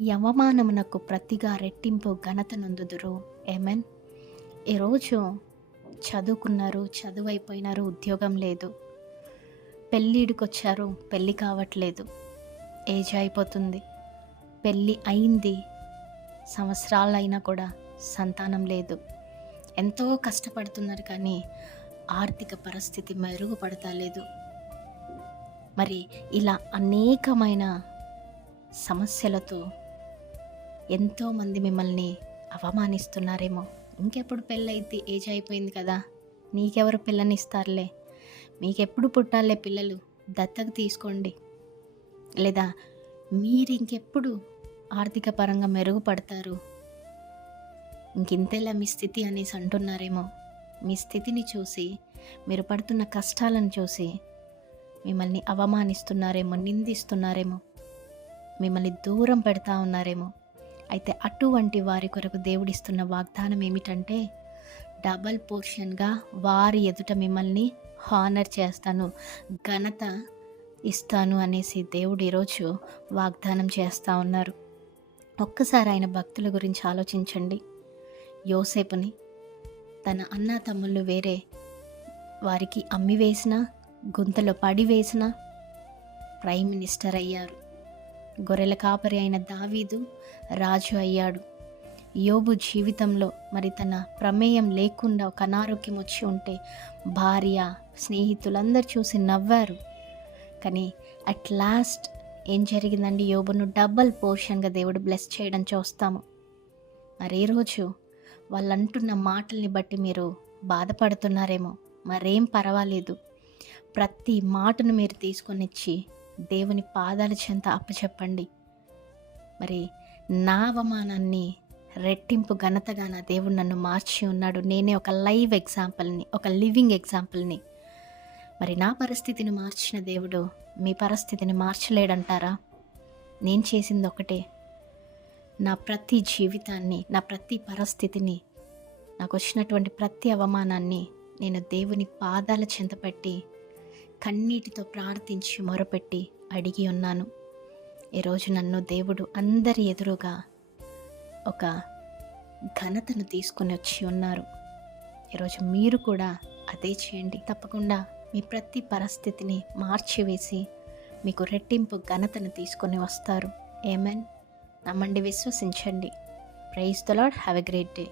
ఈ అవమానమునకు ప్రతిగా రెట్టింపు ఘనత నొందుదురు. ఆమేన్. ఈరోజు చదువుకున్నారు, చదువైపోయినారు, ఉద్యోగం లేదు. పెళ్ళిడికొచ్చారు, పెళ్ళి కావట్లేదు. ఏజ్ అయిపోతుంది. పెళ్ళి అయింది, సంవత్సరాలైనా కూడా సంతానం లేదు. ఎంతో కష్టపడుతున్నారు కానీ ఆర్థిక పరిస్థితి మెరుగుపడతా లేదు. మరి ఇలా అనేకమైన సమస్యలతో ఎంతోమంది మిమ్మల్ని అవమానిస్తున్నారేమో. ఇంకెప్పుడు పెళ్ళైతే ఏజ్ అయిపోయింది కదా, నీకెవరు పిల్లనిస్తారులే, మీకెప్పుడు పుట్టాలే పిల్లలు, దత్తత తీసుకోండి, లేదా మీరు ఇంకెప్పుడు ఆర్థిక పరంగా మెరుగుపడతారు, ఇంకింతేలా మీ స్థితి అనేసి అంటున్నారేమో. మీ స్థితిని చూసి, మీరు పడుతున్న కష్టాలను చూసి మిమ్మల్ని అవమానిస్తున్నారేమో, నిందిస్తున్నారేమో, మిమ్మల్ని దూరం పెడతా ఉన్నారేమో. అయితే అటువంటి వారి కొరకు దేవుడిస్తున్న వాగ్దానం ఏమిటంటే, డబల్ పోర్షన్గా వారి ఎదుట మిమ్మల్ని హానర్ చేస్తాను, ఘనత ఇస్తాను అనేసి దేవుడు ఈరోజు వాగ్దానం చేస్తూ ఉన్నారు. ఒక్కసారి ఆయన భక్తుల గురించి ఆలోచించండి. యోసేపుని తన అన్నా తమ్ముళ్ళు వేరే వారికి అమ్మి వేసిన, గుంతలో పడి వేసిన ప్రైమ్ మినిస్టర్ అయ్యారు. గొర్రెల కాపరి అయిన దావీదు రాజు అయ్యాడు. యోబు జీవితంలో మరి తన ప్రమేయం లేకుండా ఒక అనారోగ్యం వచ్చి ఉంటే భార్య, స్నేహితులందరూ చూసి నవ్వారు. కానీ అట్ లాస్ట్ ఏం జరిగిందండి? యోబును డబల్ పోర్షన్గా దేవుడు బ్లెస్ చేయడం చూస్తాము. మరి ఈరోజు వాళ్ళు అంటున్న మాటల్ని బట్టి మీరు బాధపడుతున్నారేమో. మరేం పర్వాలేదు, ప్రతి మాటను మీరు తీసుకొని ఇచ్చి దేవుని పాదాల చెంత అప్పచెప్పండి. మరి నా అవమానాన్ని రెట్టింపు ఘనతగా నా దేవుడు నన్ను మార్చి ఉన్నాడు. నేనే ఒక లైవ్ ఎగ్జాంపుల్ని, ఒక లివింగ్ ఎగ్జాంపుల్ని. మరి నా పరిస్థితిని మార్చిన దేవుడు మీ పరిస్థితిని మార్చలేడంటారా? నేను చేసింది ఒకటే, నా ప్రతి జీవితాన్ని, నా ప్రతి పరిస్థితిని, నాకు వచ్చినటువంటి ప్రతి అవమానాన్ని నేను దేవుని పాదాల చెంత పెట్టి కన్నీటితో ప్రార్థించి మొరపెట్టి అడిగి ఉన్నాను. ఈరోజు నన్ను దేవుడు అందరి ఎదురుగా ఒక ఘనతను తీసుకొని వచ్చి ఉన్నారు. ఈరోజు మీరు కూడా అదే చేయండి. తప్పకుండా మీ ప్రతి పరిస్థితిని మార్చివేసి మీకు రెట్టింపు ఘనతను తీసుకొని వస్తారు. ఆమేన్. నమ్మండి, విశ్వసించండి. Praise the lord. Have a great day.